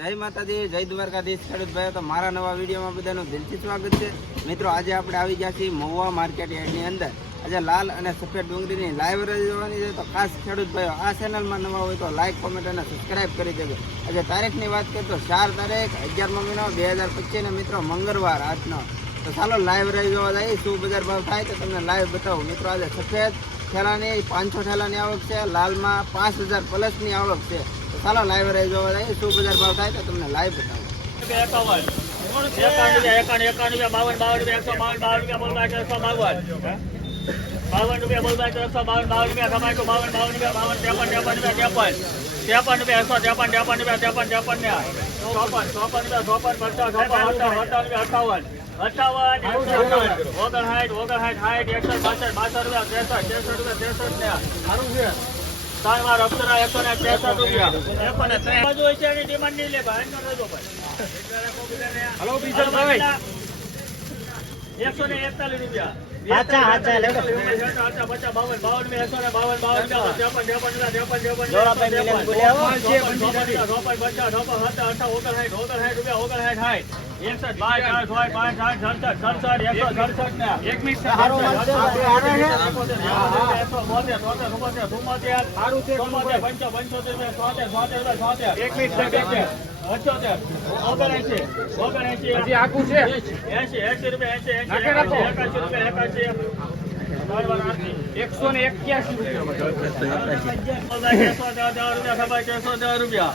જય માતાજી, જય દ્વારકાધીશ ખેડૂત ભાઈઓ. તો મારા નવા વિડીયોમાં બધાનું દિલથી સ્વાગત છે. મિત્રો, આજે આપણે આવી ગયા છીએ મહુવા માર્કેટ યાર્ડની અંદર. આજે લાલ અને સફેદ ડુંગળીની લાઈવ જોવાની છે. તો ખાસ ખેડૂત ભાઈઓ, આ ચેનલમાં નવા હોય તો લાઇક કોમેન્ટ અને સબસ્ક્રાઇબ કરી દેજો. આજે તારીખની વાત કરીએ તો ચાર તારીખ અગિયારમો મહિનો, બે હજાર પચીસને મિત્રો, મંગળવાર આજનો. તો ચાલો લાઈવ રહી જોવા જઈએ. શું બજાર ભાવ થાય તો તમને લાઈવ બતાવું. મિત્રો, આજે સફેદ ઠેલાની, પાંચસો ઠેલાની આવક છે. લાલમાં પાંચ હજાર પ્લસની આવક છે. ચાલો લાઈવ રહી જોવા જાય શું બજાર ભાવ થાય તો તમને લાઈવ બતાવું અઠાવન ઓગણસાઠ ઓગણસાઠ સાઠ એકસઠ બાસઠ બાસઠ રૂપિયા ત્રેસઠ ત્રેસઠ રૂપિયા ત્રેસઠ ને સારું છે એકસો ને ત્રેસઠ રૂપિયા. એકસો ને ત્રેસઠ. બાજુ હોય છે એની ડિમાન્ડ નહીં લે ભાઈ. રજો ભાઈ હલો બીજર ભાઈ. એકસો ને એકતાલીસ રૂપિયા. રૂપિયા આખું એસી એસી રૂપિયા. એસી એકાશી રૂપિયા એકાશી એકસો ને એક્યાસી રૂપિયા.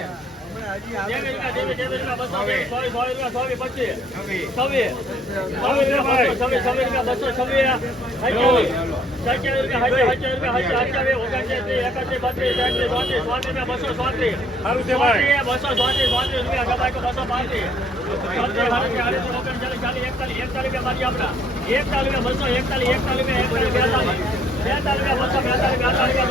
એકતાલીસ બસો એકતાલીસ એકતાલીસ એકતાલીસ બેતાલીસ બેતાલીસ બસો બેતાલીસ બેતાલીસ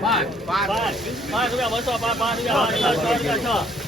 પાંચ પાંચ પાંચ રૂપિયા બસો પાંચ પાંચ રૂપિયા છ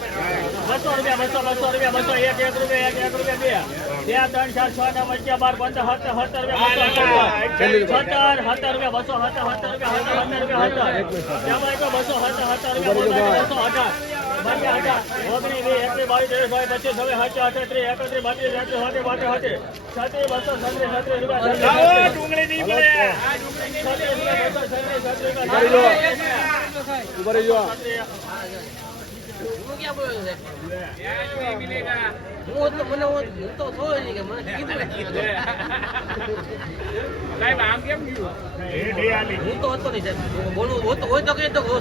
બસો રૂપિયા બસો બસો રૂપિયા બસો એક એક રૂપિયા એક એક રૂપિયા બે બે ત્રણ ચાર છ નવ અગિયાર બાર પંદર સત્તર સત્તર રૂપિયા સત્તર રૂપિયા બસો સત્તર સત્તર રૂપિયા સત્તર રૂપિયા સત્તર બસો સત્તર સત્તર રૂપિયા બસો અઢાર ડુંગળી હું ક્યાં બોલ્યો છે તો મને હું તો થયો નહીં કે મને કીધું હું તો હતો નહીં સાહેબ બોલવું હોય તો કઈ તો બહુ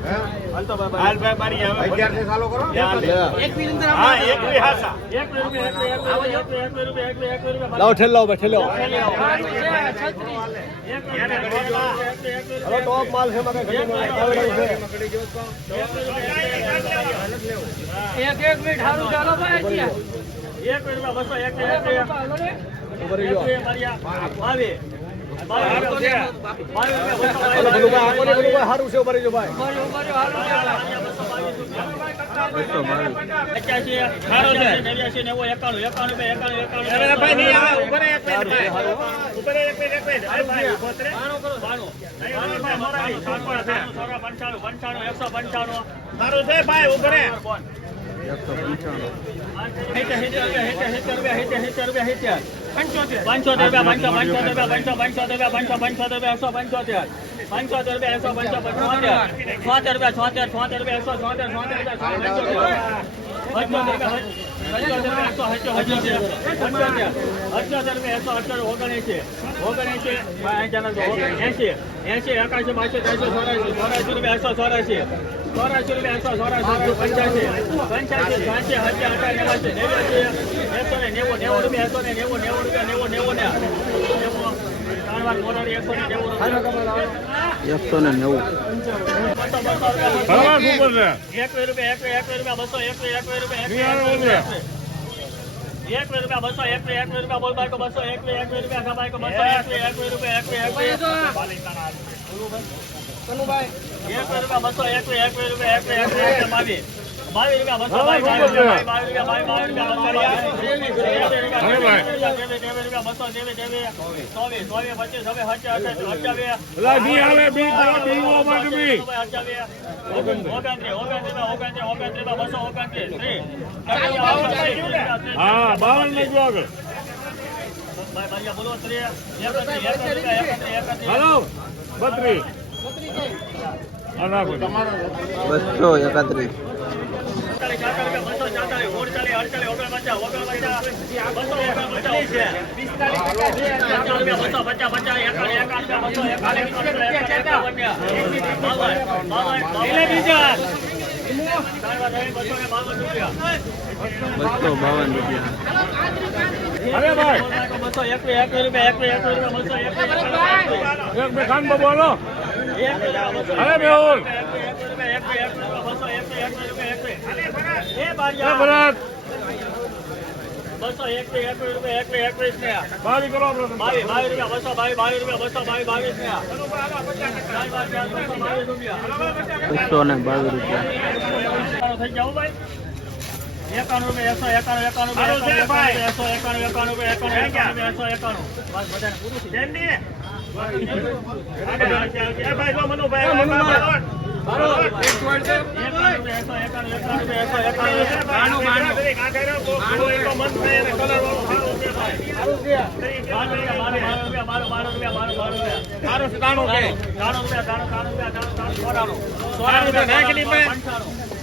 સારું છે અગિયારથી ચાલુ કરો એક મિનિટ અંદર હા આપણે- એક બી હાસા એક રૂપિયા, એક રૂપિયા, એક રૂપિયા, એક રૂપિયા, એક રૂપિયા, એક રૂપિયા, લાવો ઠેલો ભાઈ ઠેલો એક રૂપિયા, એક રૂપિયા, એક રૂપિયા. હવે ટોપ માલ છે છે. એક એક મિનિટ સારું ચાલો ભાઈ એક રૂપિયા, બસો, એક એક સારું છે ઊભો રહી ભાઈ એકસો પંચાણું. પંચોતેર. રૂપિયા, પંચો, પંચોતેર રૂપિયા, પંચો, પંચોતેર રૂપિયા, પંચો, પંચોતેર રૂપિયા, એકસો પંચોતેર. પંચોતેર રૂપિયા, એકસો પંચો, પંચોતેર. છોતેર. રૂપિયા, છોતેર, છોતેર રૂપિયા, એકસો છોતેર, છોતેર રૂપિયા, પંચ્યાસી. પંચ્યાસી, છ્યાસી, સત્યાસી, અઠ્યાસી, નેવ્યાસી, ને નેવું, નેવું રૂપિયા, એકસો ને નેવું, નેવું રૂપિયા, નેવું, ને. એકસો ને નેવું એક. એકવીસ રૂપિયા, એકવીસ, રૂપિયા, બસો, એકવીસ, એકવીસ રૂપિયા, એક રૂપિયા, બસો, એકવીસ, એક રૂપિયા, બોલ બાઈકો, બસો, એકવીસ, એક રૂપિયા, એક બસો, એકવીસ, એક રૂપિયા. એકવીસ રૂપિયા, બસો, એકવીસ, એકવીસ રૂપિયા, એક રૂપિયા, બાવીસ. હા બાવન ને આગળ. હલો બત્રીસ. બસો એકત્રીસ બસો. બાવન, રૂપિયા. રૂપિયા અરે બસો એકવીસ, રૂપિયા, એકવીસ, એકવીસ મેહુલ. ભરત બસો રૂપિયા, ને. બાવી કરો બાવીસ, બાવીસ રૂપિયા, બસો, બાવીસ, બાવીસ રૂપિયા, બસો, બાવીસ, બાવીસ ને. બાવીસ. બસો ને બાવીસ રૂપિયા થઈ જાવ ભાઈ એકાણું રૂપિયા એકસો એકાણું એકાણું. રૂપિયા એકસો એકાણું એકાણું રૂપિયા એકાણું એકાણું રૂપિયા એકસો એકાણું બસ બધાને પૂરું રૂપિયા એકાણું રૂપિયા, રૂપિયા એકાણું રૂપિયા. બાણું રૂપિયા, બાણું રૂપિયા, બાણું રૂપિયા, બાણું રૂપિયા. રૂપિયા, ત્રાણું રૂપિયા, રૂપિયા. પંચાણું રૂપિયા, એકસો બાર રૂપિયા બા- એકસઠ એકસો એંસી બાસઠ બાસઠ ત્રણ છ પાંચ આઠ અડસઠ અડસઠ ઓગણ સિત્તેર સિત્તેર સિત્તેર રૂપિયા સિત્તેર સિત્તેર રૂપિયા સિત્તેર સિત્તેર રૂપિયા એકોતેર એકોતેર બોતેર તોતેર તોતેર રૂપિયા તોતેર તોતેર એકસો તોતેર ને પંચોતેર તોતેર સત્તર અડસઠ ઓગણ એંસી એંસી એકાશી એકાશી રૂપિયા બાસી બાસી બાસી રૂપિયા એકસો બાસી બાસી ત્રાસી ત્રાસી રૂપિયા ચોરાશી ચોરાશી બોલો ને પંચ્યાસી પંચ્યાસી સાઠી સાઠી સત્યાસી અઠ્યાસી અઠ્યાસી ત્રણ વાર આઠી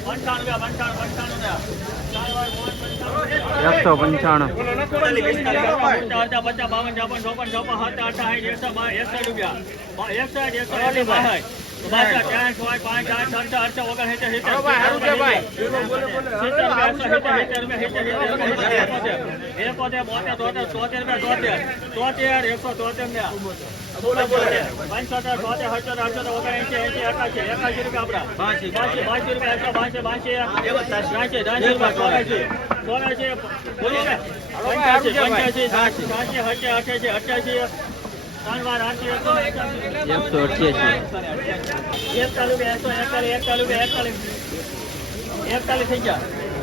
એકસો એકાશી. એકસો તોતેર એકતાલીસ એકસો એકતાલીસ એકતાલીસ રૂપિયા એકતાલીસ એકતાલીસ થઈ ગયા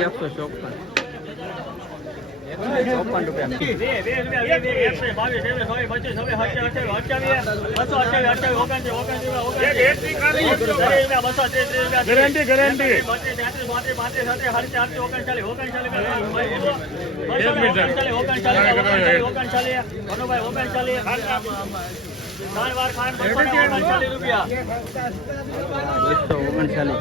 એકસો ચોપન ચોપન રૂપિયા ગેરંટી ગેરંટી ઓગણચાલીસ ઓગણચાલીસ ઓગણચાલીસ બસો ઓગણચાલીસ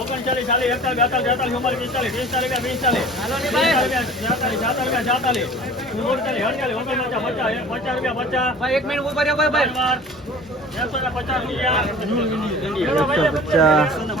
ઓગણચાલીસ ચાલીસ એકતાલીસ બેતાલીસ અમારી પિસ્તાલીસ પિસ્તાલીસ પિસ્તાલીસ ચાતાલીસ ચાતાલીસ પચાસ રૂપિયા. પચાસ એક મિનિટ પચાસ. રૂપિયા